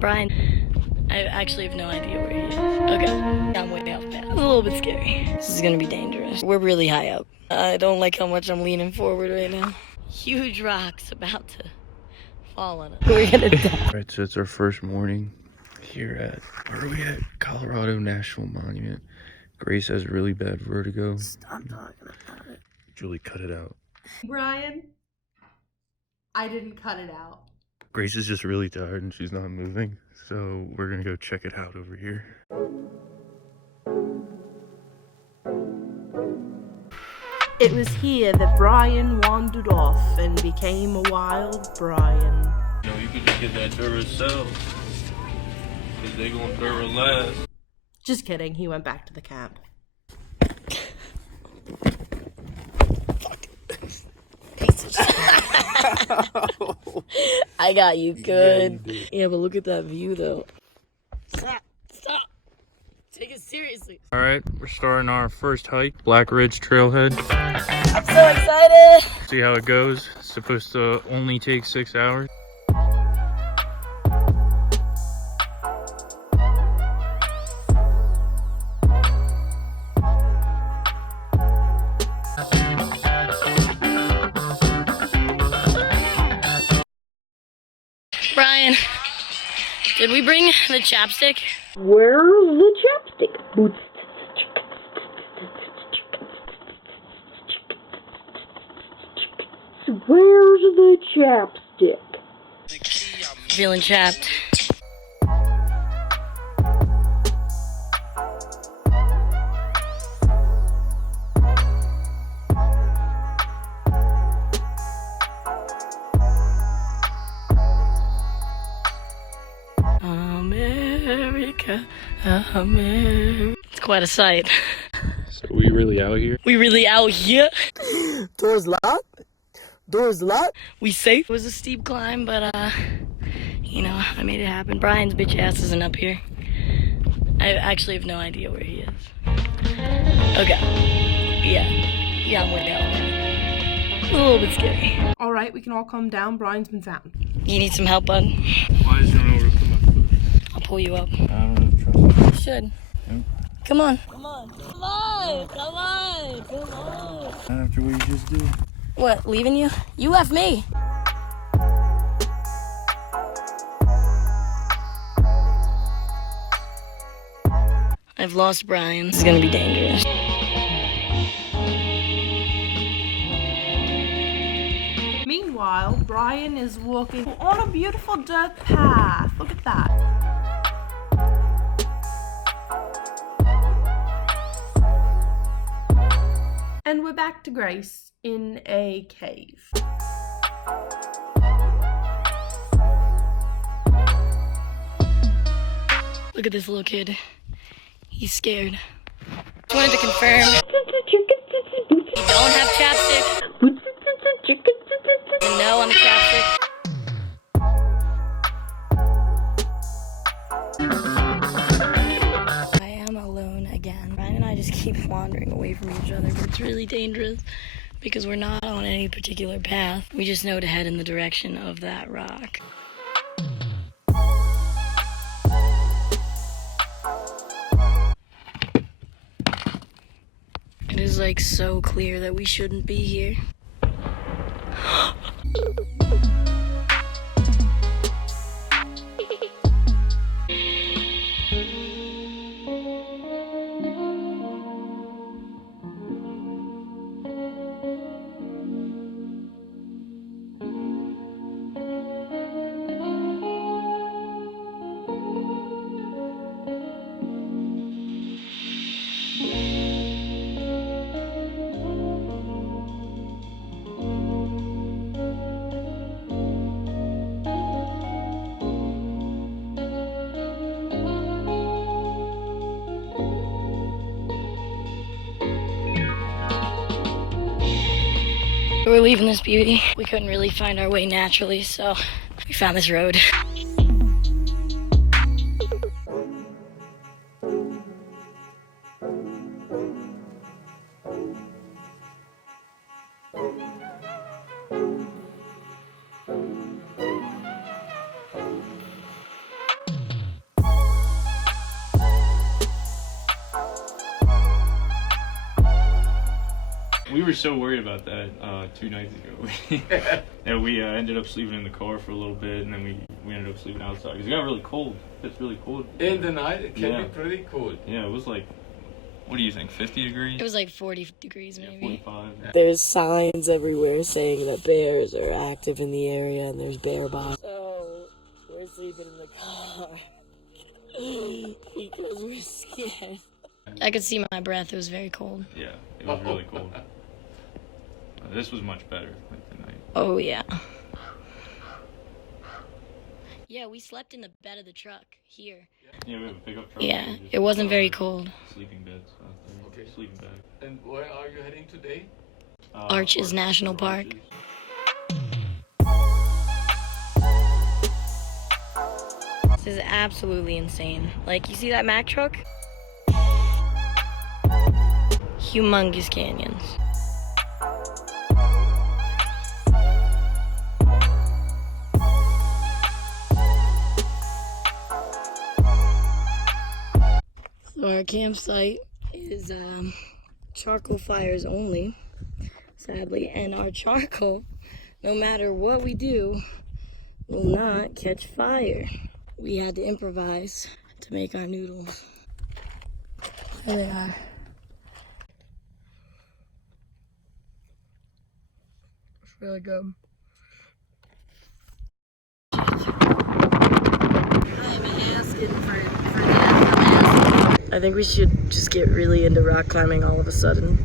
find Brian. I actually have no idea where he is. Okay, I'm way off path. It's a little bit scary. This is gonna be dangerous. We're really high up. I don't like how much I'm leaning forward right now. Huge rocks about to fall on us. We're gonna die. Alright, so it's our first morning here at, where are we at? Colorado National Monument. Grace has really bad vertigo. Stop talking about it. Julie, cut it out. Brian, I didn't cut it out. Grace is just really tired and she's not moving, so we're gonna go check it out over here. It was here that Brian wandered off and became a wild Brian. You know, you could just get that Duracell, because they gonna Dura last. Just kidding, he went back to the camp. I got you good. Yeah, but look at that view though. Stop. Take it seriously. Alright, we're starting our first hike, Black Ridge Trailhead. I'm so excited. See how it goes. It's supposed to only take 6 hours. Brian, did we bring the chapstick? Where's the chapstick? Boots. Where's the chapstick? Feeling chapped. America, America. It's quite a sight. So we really out here? We really out here. Doors locked? Doors locked? We safe. It was a steep climb, but you know, I made it happen. Brian's bitch ass isn't up here. I actually have no idea where he is. Okay. Yeah, I'm way out there. It's a little bit scary. Alright, we can all calm down. Brian's been found. You need some help, bud? Why is there no over to my foot? I'll pull you up. I don't really trust it. You should. Nope. Come on. Come on. Come on. Come on. Come on. Not after what you just did. What, leaving you? You left me. I've lost Brian. This is gonna be dangerous. Meanwhile, Brian is walking on a beautiful dirt path. Look at that. And we're back to Grace in a cave. Look at this little kid. He's scared. Just wanted to confirm. You don't have chapstick. And no on the chapstick. I am alone again. Ryan and I just keep wandering away from each other, but it's really dangerous because we're not on any particular path. We just know to head in the direction of that rock. It is like so clear that we shouldn't be here. We're leaving this beauty. We couldn't really find our way naturally, so we found this road. We were so worried about that 2 nights ago. And we ended up sleeping in the car for a little bit, and then we ended up sleeping outside because it got really cold. It's really cold. In the night, it can Yeah. be pretty cold. Yeah, it was like, what do you think, 50 degrees? It was like 40 degrees maybe. 45. There's signs everywhere saying that bears are active in the area and there's bear box. So we're sleeping in the car because we're scared. I could see my breath. It was very cold. Yeah, it was really cold. This was much better, like the night. Oh, yeah. Yeah, we slept in the bed of the truck here. Yeah, we have a pickup truck. Yeah, so we just it wasn't put very our cold. Sleeping beds out there. Okay. Sleeping bag. And where are you heading today? Arches National Park. Arches. This is absolutely insane. Like, you see that Mack truck? Humongous canyons. So our campsite is charcoal fires only, sadly, and our charcoal, no matter what we do, will not catch fire. We had to improvise to make our noodles. There they are. It's really good. I think we should just get really into rock climbing all of a sudden.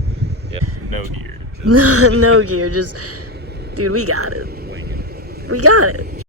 Yeah, no gear. No gear, just, dude, we got it. We got it.